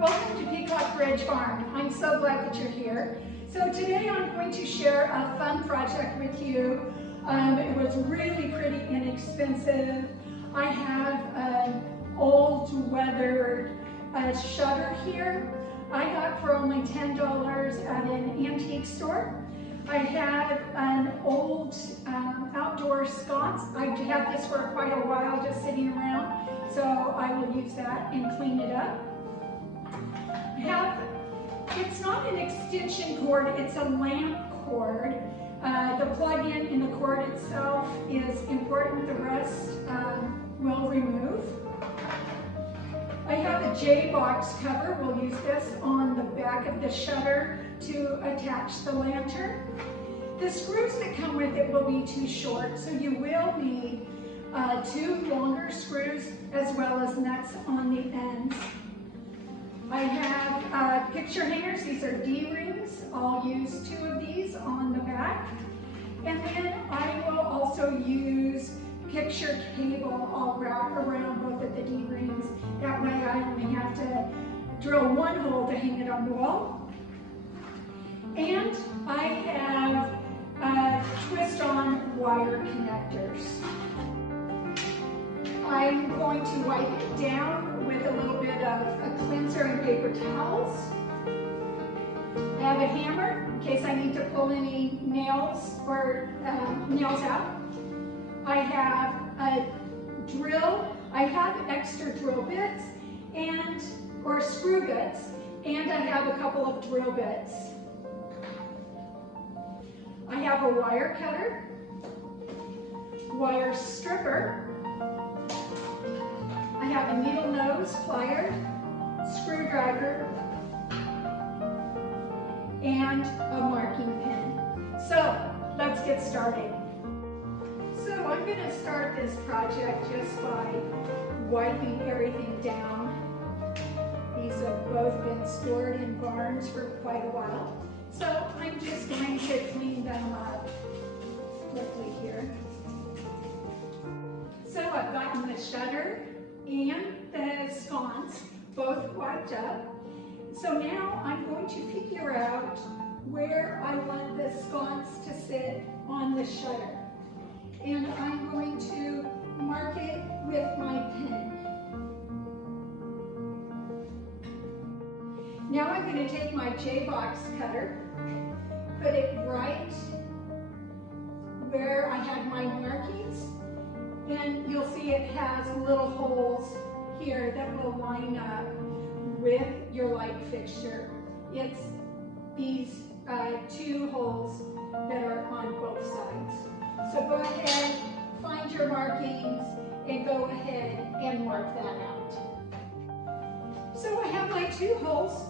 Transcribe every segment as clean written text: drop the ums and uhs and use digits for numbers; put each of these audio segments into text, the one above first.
Welcome to Peacock Ridge Farm. I'm so glad that you're here. So today I'm going to share a fun project with you. It was really pretty inexpensive. I have an old weathered shutter here. I got for only $10 at an antique store. I have an old outdoor sconce. I had this for quite a while just sitting around, so I will use that and clean it up. It's not an extension cord, it's a lamp cord. The plug-in in the cord itself is important, the rest we'll remove. I have a J-box cover. We'll use this on the back of the shutter to attach the lantern. The screws that come with it will be too short, so you will need two longer screws as well as nuts on the ends. I have picture hangers. These are D-rings. I'll use two of these on the back. And then I will also use picture cable. I'll wrap around both of the D-rings. That way I only have to drill one hole to hang it on the wall. And I have twist-on wire connectors. I'm going to wipe it down with a little bit of a cleanser and paper towels. I have a hammer in case I need to pull any nails or nails out. I have a drill. I have extra drill bits or screw bits, and I have a couple of drill bits. I have a wire cutter, wire stripper. I have a needle nose plier, screwdriver, and a marking pen. So let's get started. So I'm going to start this project just by wiping everything down. These have both been stored in barns for quite a while. So I'm just going to clean them up quickly here. So I've gotten the shutter and the sconce both wiped up. So now I'm going to figure out where I want the sconce to sit on the shutter. And I'm going to mark it with my pen. Now I'm going to take my J-box cutter, put it right where I had my markings, and you'll see it has little holes here that will line up with your light fixture. It's these two holes that are on both sides. So go ahead, find your markings, and go ahead and mark that out. So I have my two holes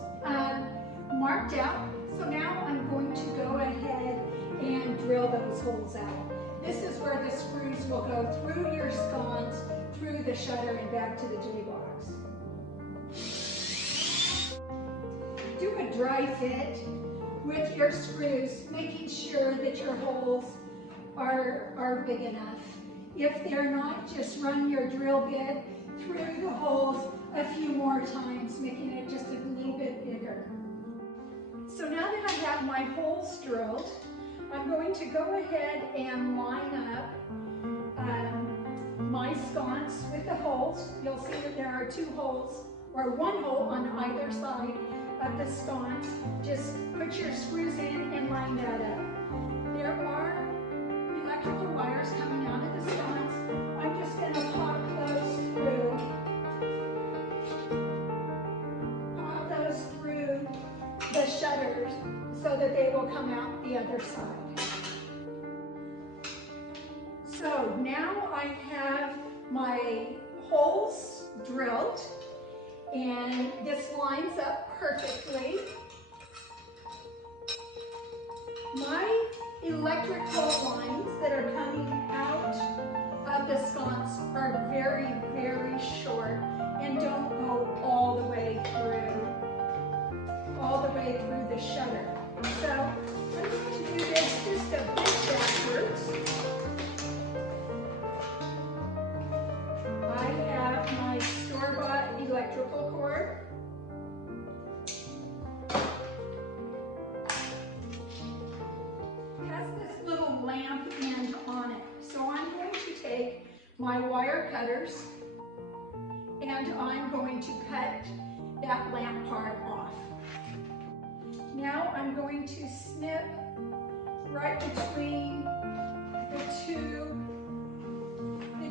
marked out. So now I'm going to go ahead and drill those holes out. This is where the screws will go through your sconce, through the shutter, and back to the J-box. Do a dry fit with your screws, making sure that your holes are big enough. If they're not, just run your drill bit through the holes a few more times, making it just a little bit bigger. So now that I have my holes drilled, I'm going to go ahead and line up my sconce with the holes. You'll see that there are two holes, or one hole on either side of the sconce. Just put your screws in and line that up. There are electrical wires coming out of the sconce. I'm just going to pop those through the shutters so that they will come out the other side. So now I have my holes drilled, and this lines up perfectly. My electrical lines that are coming out of the sconce are very, very short and don't go all the way through the shutter. So I'm going to do this just a bit backwards. I have my store-bought electrical cord. my wire cutters, and I'm going to cut that lamp part off. Now I'm going to snip right between the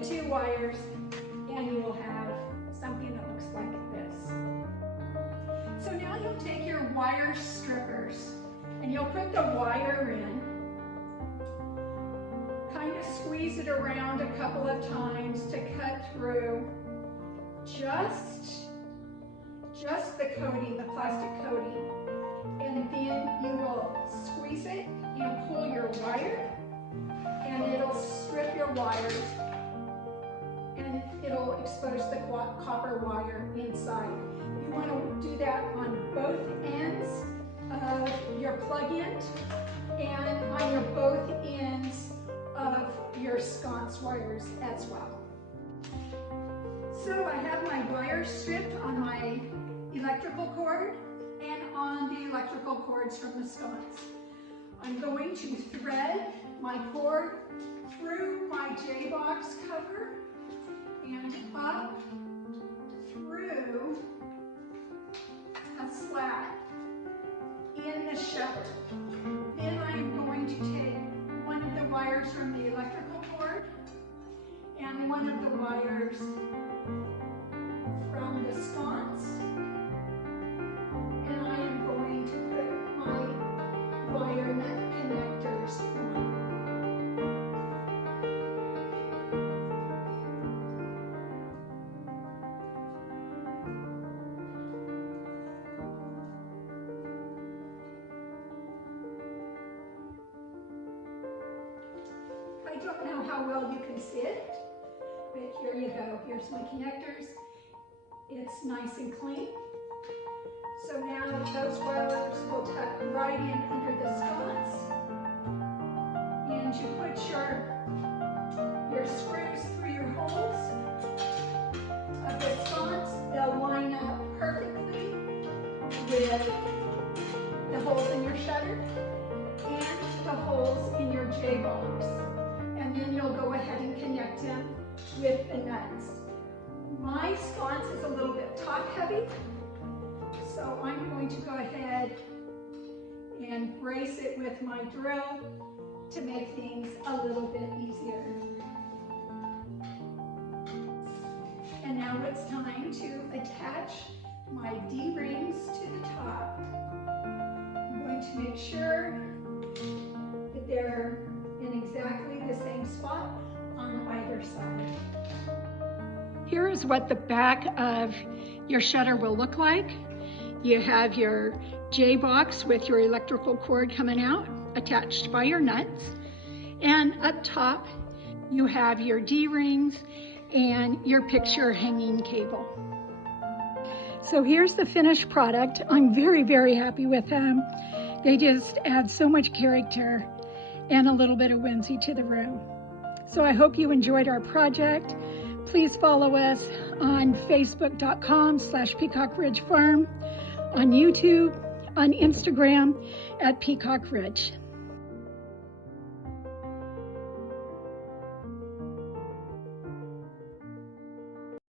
two wires, and you will have something that looks like this. So now you'll take your wire strippers and you'll put the wire in, kind of squeeze it around a couple of times to cut through just the coating, the plastic coating. And then you will squeeze it and pull your wire, and it'll strip your wires, and it'll expose the copper wire inside. You want to do that on both ends of your plug-in and on your both ends of your sconce wires as well. So I have my wires stripped on my electrical cord and on the electrical cords from the sconce. I'm going to thread my cord through my J-box cover and up through a slat in the shutter. Then I'm going to take one of the wires from the electrical cord and one of the wires from the sconce, and I am going to put my wire nut connectors on. I don't know how well you can see it, but here you go. Here's my connectors. It's nice and clean. So now those wires will tuck right in under the sconce. And you put your screws through your holes of the sconce. They'll line up perfectly with the holes in your shutter and the holes in your J-box. And then you'll go ahead and connect them with the nuts. My sconce is a little bit top heavy, so I'm going to go ahead and brace it with my drill to make things a little bit easier. And now it's time to attach my D-rings to the top. I'm going to make sure that they're in exactly the same spot on either side. Here is what the back of your shutter will look like. You have your J-box with your electrical cord coming out, attached by your nuts. And up top, you have your D-rings and your picture hanging cable. So here's the finished product. I'm very, very happy with them. They just add so much character and a little bit of whimsy to the room. So I hope you enjoyed our project. Please follow us on Facebook.com/Peacock Ridge Farm, on YouTube, on Instagram at Peacock Ridge.